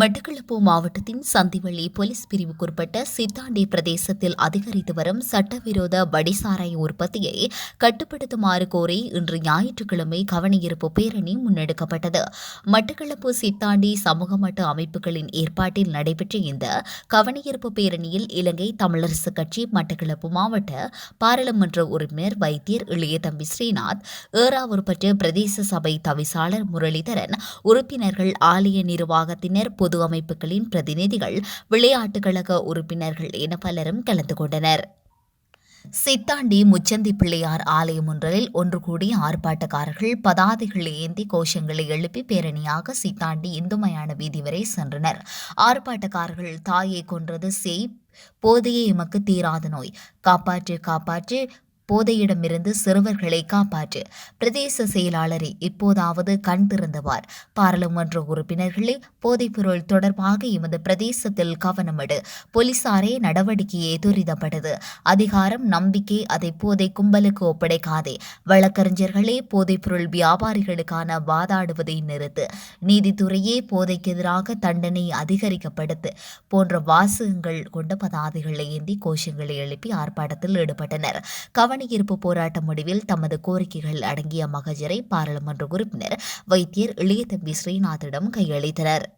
மட்டக்களப்பு மாவட்டத்தின் சந்திவெளி போலீஸ் பிரிவுக்குட்பட்ட சித்தாண்டி பிரதேசத்தில் அதிகரித்து வரும் சட்டவிரோத வடிசாராய உற்பத்தியை கட்டுப்படுத்துமாறு கோரி இன்று ஞாயிற்றுக்கிழமை கவனஈர்ப்பு பேரணி முன்னெடுக்கப்பட்டது. மட்டக்களப்பு சித்தாண்டி சமூக மட்ட அமைப்புகளின் ஏற்பாட்டில் நடைபெற்ற இந்த கவனஈர்ப்பு பேரணியில் இலங்கை தமிழரசுக் கட்சி மட்டக்களப்பு மாவட்ட பாராளுமன்ற உறுப்பினர் வைத்தியர் இளையதம்பி ஸ்ரீநாத், ஏறாவூர்பற்று பிரதேச சபை தவிசாளர் முரளிதரன், உறுப்பினர்கள், ஆலய நிர்வாகத்தினர், பொது அமைப்புகளின் பிரதிநிதிகள், விளையாட்டுக் கழக உறுப்பினர்கள் என பலரும் கலந்து கொண்டனர். சித்தாண்டி முச்சந்தி பிள்ளையார் ஆலயம் ஒன்றில் ஒன்று கூடிய ஆர்ப்பாட்டக்காரர்கள் பதாதைகளை ஏந்தி கோஷங்களை எழுப்பி பேரணியாக சித்தாண்டி இந்து மயான வீதி வரை சென்றனர். ஆர்ப்பாட்டக்காரர்கள் தாயை கொன்றது செய், போதையே எமக்கு தீராத நோய், காப்பாற்று காப்பாற்று, போதையிடமிருந்து சிறுவர்களை காப்பாற்று, பிரதேச செயலாளரை இப்போதாவது கண் திறந்தவார், பாராளுமன்ற உறுப்பினர்களே போதைப்பொருள் தொடர்பாக எமது பிரதேசத்தில் கவனமெடு, போலீசாரே நடவடிக்கையை துரிதப்பட்டது, அதிகாரம் நம்பிக்கை அதை போதை கும்பலுக்கு ஒப்படைக்காதே, வழக்கறிஞர்களே போதைப்பொருள் வியாபாரிகளுக்கான வாதாடுவதை நிறுத்து, நீதித்துறையே போதைக்கு எதிராக தண்டனை அதிகரிக்கப்படுத்து போன்ற வாசகங்கள் கொண்ட பதாதைகளை ஏந்தி கோஷங்களை எழுப்பி ஆர்ப்பாட்டத்தில் ஈடுபட்டனர். கவனஈர்ப்பு போராட்ட முடிவில் தமது கோரிக்கைகள் அடங்கிய மகஜரை பாராளுமன்ற உறுப்பினர் வைத்தியர் இளையதம்பி ஸ்ரீநாத்திடம் கையளித்தனர்.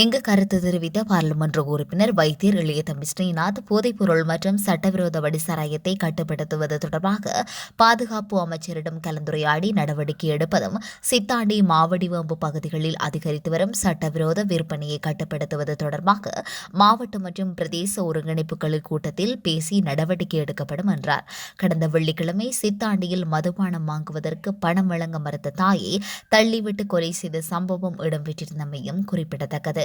எங்கு கருத்து தெரிவித்த பாராளுமன்ற உறுப்பினர் வைத்தியர் இளையதம்பி ஸ்ரீநாத், போதைப்பொருள் மற்றும் சட்டவிரோத வடிசாராயத்தை கட்டுப்படுத்துவது தொடர்பாக பாதுகாப்பு அமைச்சரிடம் கலந்துரையாடி நடவடிக்கை எடுப்பதும், சித்தாண்டி மாவடிவம்பு பகுதிகளில் அதிகரித்து வரும் சட்டவிரோத விற்பனையை கட்டுப்படுத்துவது தொடர்பாக மாவட்ட மற்றும் பிரதேச ஒருங்கிணைப்புகள் கூட்டத்தில் பேசி நடவடிக்கை எடுக்கப்படும் என்றார். கடந்த வெள்ளிக்கிழமை சித்தாண்டியில் மதுபானம் வாங்குவதற்கு பணம் வழங்க மறுத்த தாயை தள்ளிவிட்டு கொலை செய்த சம்பவம் இடம்பெற்றிருந்தமையும் குறிப்பிடத்தக்கது.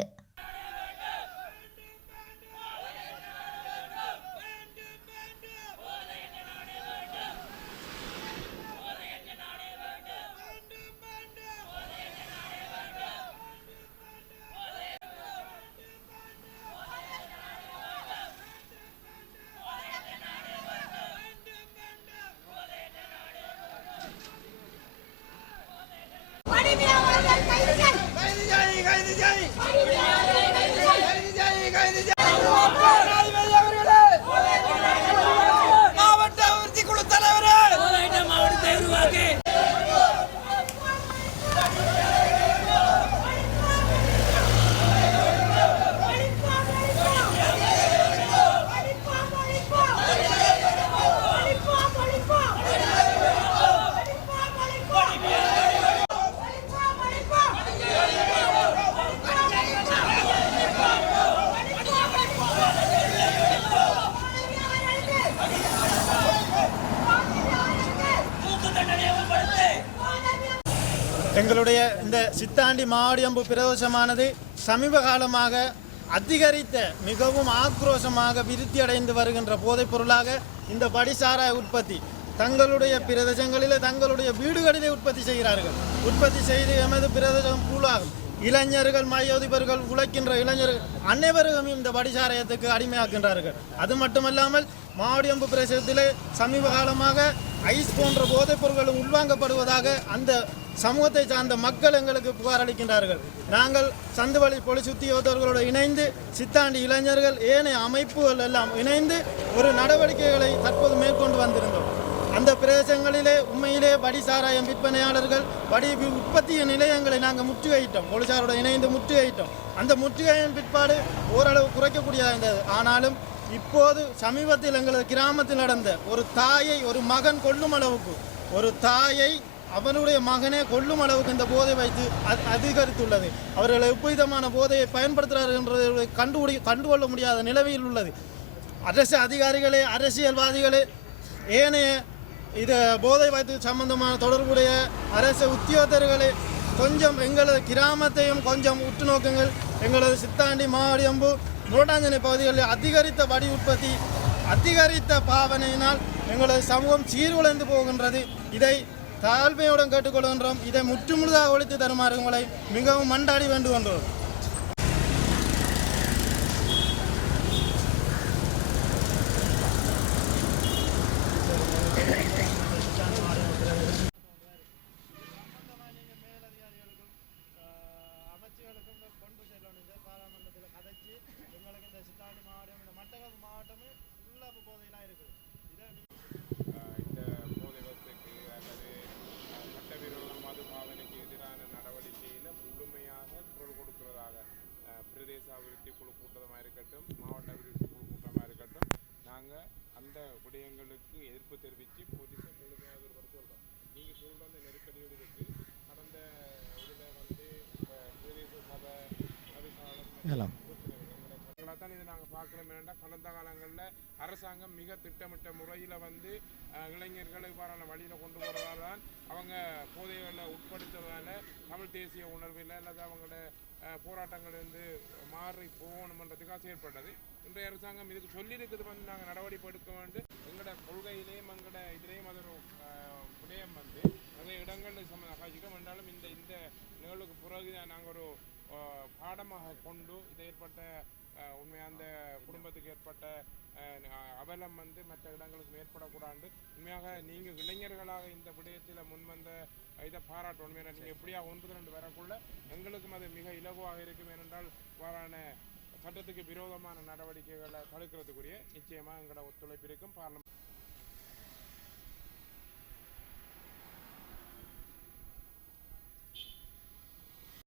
எங்களுடைய இந்த சித்தாண்டி மாவடியம்பு பிரதேசமானது சமீப காலமாக அதிகரித்த மிகவும் ஆக்ரோஷமாக விருத்தியடைந்து வருகின்ற போதைப் பொருளாக இந்த படிசாராய உற்பத்தி தங்களுடைய பிரதேசங்களிலே தங்களுடைய வீடுகளிலே உற்பத்தி செய்கிறார்கள். உற்பத்தி செய்து எமது பிரதேசம் கூலாகும் இளைஞர்கள், மயோதிபர்கள், உழைக்கின்ற இளைஞர்கள் அனைவரும் இந்த படிசாராயத்துக்கு அடிமையாக்கின்றார்கள். அது மட்டுமல்லாமல் மாவடியம்பு பிரதேசத்திலே சமீப காலமாக ஐஸ் போன்ற போதைப் பொருட்களும் உள்வாங்கப்படுவதாக அந்த சமூகத்தை சார்ந்த மக்கள் எங்களுக்கு புகார் அளிக்கின்றார்கள். நாங்கள் சந்துவெளி போலீஸ் உத்தியோகத்தர்களோடு இணைந்து சித்தாண்டி இளைஞர்கள் ஏனைய அமைப்புகள் எல்லாம் இணைந்து ஒரு நடவடிக்கைகளை தற்போது மேற்கொண்டு வந்திருந்தோம். அந்த பிரதேசங்களிலே உண்மையிலே படிசாராயம் விற்பனையாளர்கள் உற்பத்தி நிலையங்களை நாங்கள் முற்றுகையிட்டோம். போலீசாரோடு இணைந்து முற்றுகையிட்டோம். அந்த முற்றுகையின் பிற்பாடு ஓரளவு குறைக்கக்கூடியதாக இருந்தது. ஆனாலும் இப்போது சமீபத்தில் எங்களது கிராமத்தில் நடந்த ஒரு தாயை ஒரு மகன் கொல்லும் அளவுக்கு, ஒரு தாயை அவனுடைய மகனே கொல்லும் அளவுக்கு இந்த போதை வைத்து அதிகரித்துள்ளது. அவர்கள் எவ்விதமான போதையை பயன்படுத்துகிறார்கள் என்பதை கண்டுகொள்ள முடியாத நிலைமையில் உள்ளது. அரசு அதிகாரிகளே, அரசியல்வாதிகளே, ஏனைய இது போதை வைத்து சம்பந்தமான தொடர்புடைய அரசு உத்தியோகத்தர்களே கொஞ்சம் எங்களது கிராமத்தையும் கொஞ்சம் உற்று நோக்குங்கள். எங்களது சித்தாண்டி, மாவடியம்பு, முரட்டாஞ்சனை பகுதிகளில் அதிகரித்த வடி உற்பத்தி, அதிகரித்த பாவனையினால் எங்களது சமூகம் சீர்குலைந்து போகின்றது. இதை தாழ்மையுடன் கேட்டுக்கொள்கின்றோம். இதை முற்றுமுழுதாக ஒழித்து தருமாறு உங்களை மிகவும் மண்டாடி வேண்டுகின்றோம். அமைச்சர்களுக்கும் கொண்டு செல்ல எங்களுக்கு இந்த சித்தாண்டி மாவட்டம் இந்த மட்டக்களப்பு மாவட்டமே ஃபுல்லாக இப்போ போதையெல்லாம் இருக்குது இதை இந்த போதை வசதிக்கு அல்லது சட்டவிரோத மது பாவனைக்கு எதிரான நடவடிக்கையில் முழுமையாக குரல் கொடுக்கிறதாக பிரதேச அபிவிருத்தி குழு கூட்டமாக இருக்கட்டும், மாவட்ட அபிவிருத்தி குழு கூட்டமாக இருக்கட்டும், நாங்கள் அந்த விடயங்களுக்கு எதிர்ப்பு தெரிவித்து போலீஸை முழுமையாக ஈடுபடுத்த சொல்கிறோம். நீங்கள் சொல்கிற அந்த நெருக்கடியோடு இருக்குது. கடந்த இதில் வந்து பிரதேச சபை தவிசாளர் தான் இதை நாங்கள் பார்க்குறோம். என்னென்னா கடந்த காலங்களில் அரசாங்கம் மிக திட்டமிட்ட முறையில் வந்து இளைஞர்களை இவ்வாறான வழியில் கொண்டு வருவதால் தான் அவங்க போதைகளை உட்படுத்துவதால் தமிழ் தேசிய உணர்வில் அல்லது அவங்களோட போராட்டங்கள் வந்து மாறி போகணுமன்றதுக்காக செயற்பட்டது. இன்றைய அரசாங்கம் இதுக்கு சொல்லியிருக்குது வந்து நாங்கள் நடவடிக்கை எடுக்க வேண்டும். எங்களோட கொள்கையிலேயும் எங்களோட இதிலேயும் அது ஒரு விடயம் வந்து நிறைய இடங்களில் காட்சிக்கிறோம். என்றாலும் இந்த இந்த நிகழ்வுக்கு பிறகு நாங்கள் ஒரு பாடமாக கொண்டு இது ஏற்பட்ட உண்மையாக அந்த குடும்பத்துக்கு ஏற்பட்ட அவலம் வந்து மற்ற இடங்களுக்கு ஏற்படக்கூடாது. உண்மையாக நீங்கள் இளைஞர்களாக இந்த விடயத்தில் முன்வந்த இதை பாராட்டணும். உண்மையாக நீங்கள் எப்படியா 1-2 வரக்குள்ள எங்களுக்கும் அது மிக இலகுவாக இருக்கும். ஏனென்றால் வாரான சட்டத்துக்கு விரோதமான நடவடிக்கைகளை தடுக்கிறதுக்குரிய நிச்சயமாக எங்களோட ஒத்துழைப்பு இருக்கும். பார்லமெண்ட்